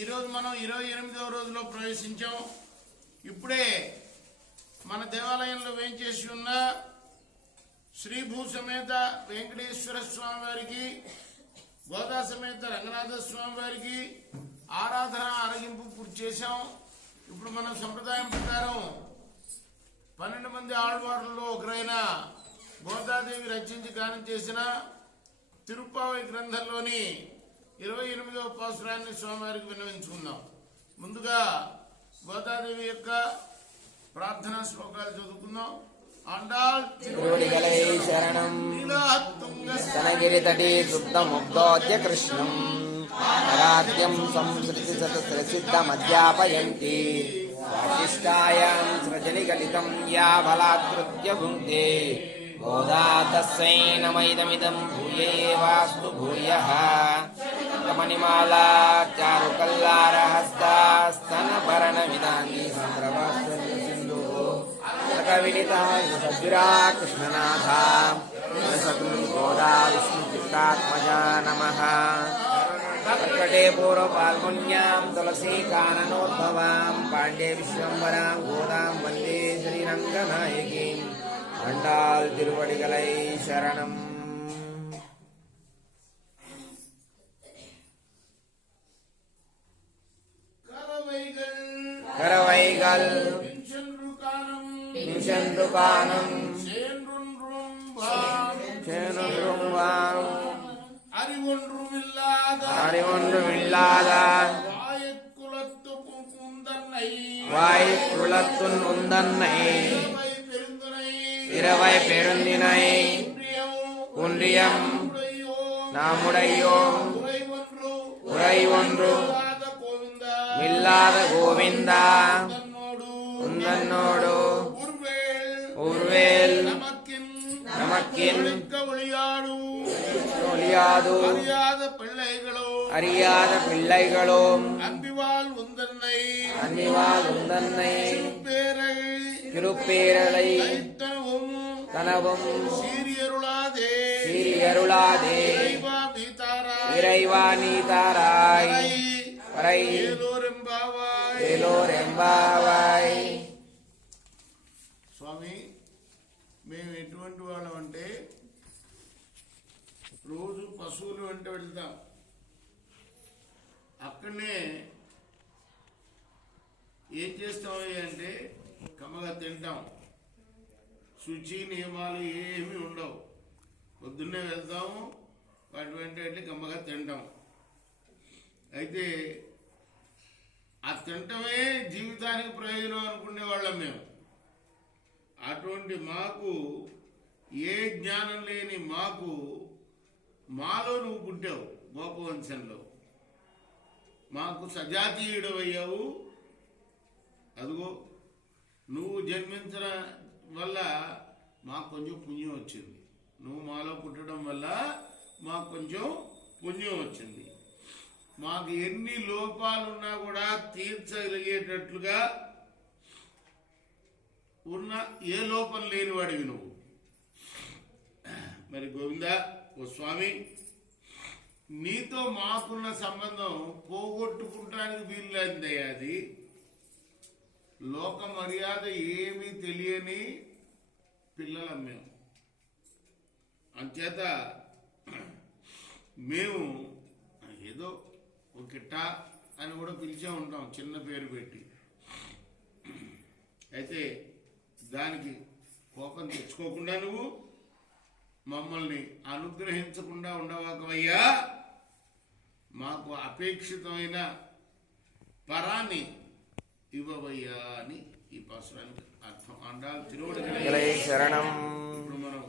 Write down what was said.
ఈరోజు మనం 28వ రోజులో ప్రవేశించాం. ఇప్పుడే మన దేవాలయంలో వేంచేసి ఉన్న శ్రీ భూ సమేత వెంకటేశ్వర స్వామి వారికి, గోదా సమేత రంగనాథ స్వామి వారికి ఆరాధన ఆరగింపు పూర్తి చేశాం. ఇప్పుడు మనం సంప్రదాయం ప్రకారం 12 మంది ఆళ్వార్లలో ఒకరైన గోదాదేవి రచించి గానం చేసిన తిరుప్పావై గ్రంథంలోని 28వ పాసురాన్ని స్వామివారికి విన్నవించుకుందాం. ముందుగా గోదాదేవి యొక్క ప్రార్థనా శ్లోకాలు చదువుకుందాం. ఆండాళ్ తిరువడిగలై శరణం స్తనగిరితటి సుప్తముగ్ధోద్య కృష్ణం నరాద్యం సంస్కృతి సతసిద్ధమధ్యాపయంతి వాసిష్ఠాయాం సృజనిగలితం యా బలాత్కృత్య భుంక్తే గోదా తస్సై నమైదమిదం భూయేవాస్తు భూయః కమనిమాలా చారుకల్లారహస్తా స్తనభరణమిదాని సంద్రవాస్వల్య సింధు కవినితా సజ్జురా కృష్ణనాథ సకులు గోదా విష్ణుచిత్తాత్మజా నమః. కర్కటే పూర్వపాల్గొన్యాం తులసీ కాననోద్భవాం పాండే విశ్వంబరాం గోదాం వందే శ్రీరంగనాయకీం. ఆండాళ్ తిరువడిగలై శరణం. కరవైగల్ పింఛన్రుకానం చేనురుంబాం அறிவொன்றுமில்லாத வாய்க்குளத்துன் உந்தன்னை இரவை பெருந்தினை குன்றியம் நாமுடையோம் உரை ஒன்று மில்லாத கோவிந்தா உந்தன்னோடு ஊர்வேல் நமக்கின் ஒளியாது அறியாத பிள்ளைகளும் அன்பிவால் உந்தன்னை திருப்பேரலை கனவும் சீரியருளாதே இறைவா நீ தாராய் வரை ఏలోరెంబావాయ్. స్వామి, మేము ఎటువంటి వాళ్ళం అంటే రోజు పశువులు వెంట వెళ్తాం. అక్కడనే ఏం చేస్తామని అంటే కమ్మగా తింటాం. శుచి నియమాలు ఏమీ ఉండవు. పొద్దున్నే వెళ్తాము, వాటి వెంట వెళ్ళి కమ్మగా తింటాం. అయితే ఆ తింటమే జీవితానికి ప్రయోజనం అనుకునే వాళ్ళం మేము. అటువంటి మాకు, ఏ జ్ఞానం లేని మాకు, మాలో నువ్వు పుట్టావు గోపవంశంలో, మాకు సజాతీయుడవయ్యావు. అదిగో నువ్వు జన్మించడం వల్ల మాకు కొంచెం పుణ్యం వచ్చింది. నువ్వు మాలో పుట్టడం వల్ల మాకు కొంచెం పుణ్యం వచ్చింది. మాకు ఎన్ని లోపాలున్నా కూడా తీర్చగలిగేటట్లుగా ఉన్న ఏ లోపం లేనివాడివి నువ్వు. మరి గోవిందా, ఓ స్వామి, నీతో మాకున్న సంబంధం పోగొట్టుకుంటానికి వీల్లేదయ్యా. అది లోక మర్యాద ఏమీ తెలియని పిల్లలం మేము. అంచేత మేము ఏదో ఒక కిట్టా అని కూడా పిలిచే ఉంటాం, చిన్న పేరు పెట్టి. అయితే దానికి కోపం తెచ్చుకోకుండా నువ్వు మమ్మల్ని అనుగ్రహించకుండా ఉండవాకవయ్యా. మాకు అపేక్షితమైన పరాన్ని ఇవ్వవయ్యా అని ఈ పాసురానికి అర్థం. ఆండాళ్ తిరువడిగలై శరణం. ఇప్పుడు మనం